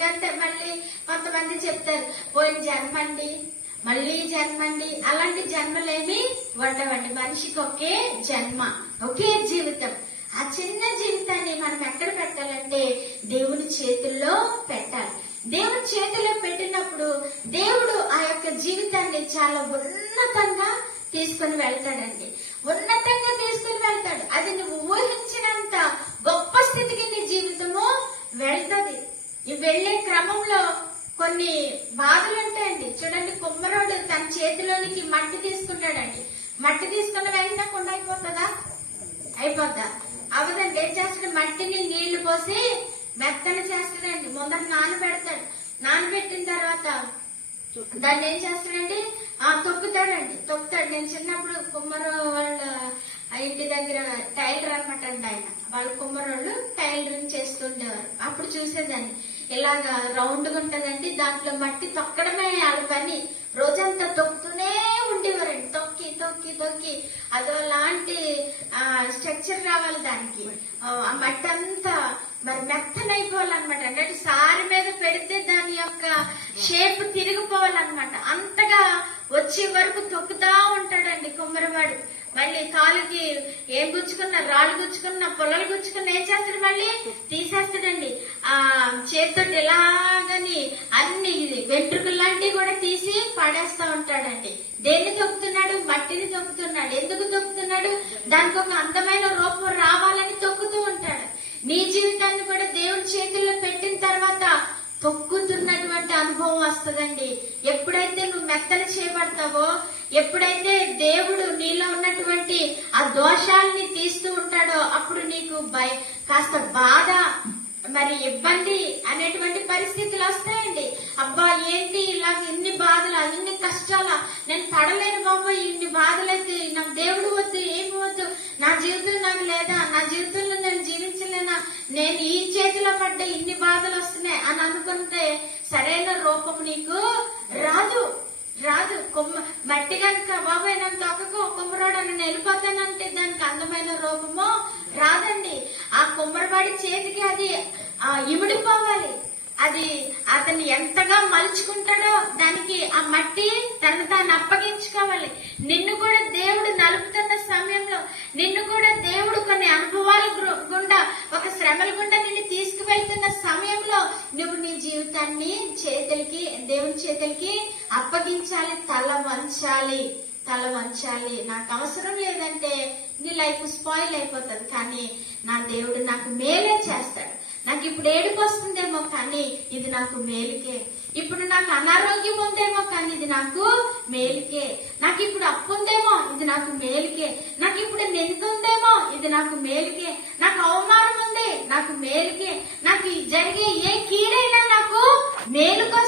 ఇంకంటే మళ్ళీ కొంతమంది చెప్తారు పోయిన జన్మండి, మళ్ళీ జన్మండి. అలాంటి జన్మలేమి ఉండవండి. మనిషికి ఒకే జన్మ, ఒకే జీవితం. ఆ చిన్న జీవితాన్ని మనం ఎక్కడ పెట్టాలంటే దేవుని చేతుల్లో పెట్టాలి. దేవుని చేతిలో పెట్టినప్పుడు దేవుడు ఆ యొక్క జీవితాన్ని చాలా ఉన్నతంగా తీసుకుని వెళ్తాడండి. ఉన్నతంగా తీసుకుని వెళ్తాడు. అది నువ్వు ఊహించినంత గొప్ప స్థితికి నీ జీవితము వెళ్తుంది. ఈ వెళ్లే క్రమంలో కొన్ని బాధలు ఉంటాయండి. చూడండి, కుమ్మరోడు తన చేతిలోనికి మట్టి తీసుకుంటాడండి. మట్టి తీసుకున్న వెంటనే కుండ అయిపోతుందా? అయిపోద్దా? అవదండి. ఏం చేస్తాడు? మట్టిని నీళ్లు పోసి మెత్తని చేస్తాడండి. ముందర నానబెడతాడు. నానబెట్టిన తర్వాత దాన్ని ఏం చేస్తాడండి? తొక్కుతాడండి. నేను చిన్నప్పుడు కుమ్మరు వాళ్ళ ఇంటి దగ్గర టైలర్ అనమాట అండి. వాళ్ళ కుమ్మరోళ్ళు టైలరింగ్ చేస్తుండేవారు. అప్పుడు చూసేదాన్ని. ఇలాగా రౌండ్ గా ఉంటదండి, దాంట్లో మట్టి తొక్కడమే వాళ్ళ పని. రోజంతా తొక్కుతూనే ఉండేవారండి. తొక్కి తొక్కి తొక్కి అదో లాంటి స్ట్రక్చర్ రావాలి దానికి. ఆ మట్టి అంతా మరి మెత్తనైపోవాలన్నమాట. అంటే సారి మీద పెడితే దాని యొక్క షేప్ తిరిగిపోవాలన్నమాట. అంతగా వచ్చే వరకు తొక్కుతా ఉంటాడండి కుమ్మరివాడు. మళ్ళీ కాలుకి ఏం గుచ్చుకున్నా, రాళ్ళు గుచ్చుకున్నా, పొలలు గుచ్చుకున్నా ఏం చేస్తాడు? మళ్ళీ తీసేస్తాడండి. ఆ చేతితో ఇలాగని అన్ని వెంట్రుకలు లాంటివి కూడా తీసి పడేస్తా ఉంటాడండి. దేన్ని తొక్కుతున్నాడు? మట్టిని తొక్కుతున్నాడు. ఎందుకు తొక్కుతున్నాడు? దానికి ఒక అందమైన రూపం రావాలని తొక్కుతూ ఉంటాడు. నీ జీవితాన్ని కూడా దేవుడి చేతుల్లో పెట్టిన తర్వాత తొక్కుతున్నటువంటి అనుభవం వస్తుందండి. ఎప్పుడైతే నువ్వు మెత్తలు చేయబడతావో, ఎప్పుడైతే దేవుడు నీలో ఉన్నటువంటి ఆ దోషాలని తీస్తూ ఉంటాడో అప్పుడు నీకు కాస్త బాధ, మరి ఇబ్బంది అనేటువంటి పరిస్థితులు వస్తాయండి. అబ్బా ఏంటి ఇలా ఇన్ని బాధలు, ఇన్ని కష్టాలా, నేను పడలేను బాబా, ఇన్ని బాధలైతే నాకు దేవుడు వద్దు, ఏమి వద్దు, నా జీవితం నాకు లేదా, నా జీవితంలో నేను జీవించలేనా, నేను ఈ చేతిలో పడ్డ ఇన్ని బాధలు వస్తున్నాయి అని అనుకుంటే సరైన రూపం నీకు రాదు. మట్టి కనుక బాబాయ్ నన్ను తొక్కకు, కుమ్మరోడు నేను వెళ్ళిపోతానంటే దానికి అందమైన రూపము రాదండి. ఆ కుమ్మరవాడి చేతికి అది ఇమిడిపోవాలి. అది అతన్ని ఎంతగా మలుచుకుంటాడో దానికి ఆ మట్టి తను తాను అప్పగించుకోవాలి. నిన్ను కూడా దేవుడు నలుపుతున్న సమయంలో, నిన్ను కూడా దేవుడు కొన్ని అనుభవాల గుండా, ఒక శ్రమల గుండా నిన్ను తీసుకువెళ్తున్న సమయంలో నువ్వు నీ జీవితాన్ని దేవుని చేతులకి అప్పగించాలి. తల వంచాలి. నాకు అవసరం లేదంటే నీ లైఫ్ స్పాయిల్ అయిపోతుంది, కానీ నా దేవుడు నాకు మేలే చేస్తాడు. నాకు ఇప్పుడు ఏడుపు వస్తుందేమో కానీ ఇది నాకు మేలుకే. ఇప్పుడు నాకు అనారోగ్యం ఉందేమో కానీ ఇది నాకు మేలుకే. నాకు ఇప్పుడు అప్పు ఉందేమో ఇది నాకు మేలుకే. నాకు ఇప్పుడు నిందుందేమో ఇది నాకు మేలుకే. నాకు అవమానం ఉంది నాకు మేలుకే. నాకు జరిగే ఏ కీడైనా నాకు మేలుకో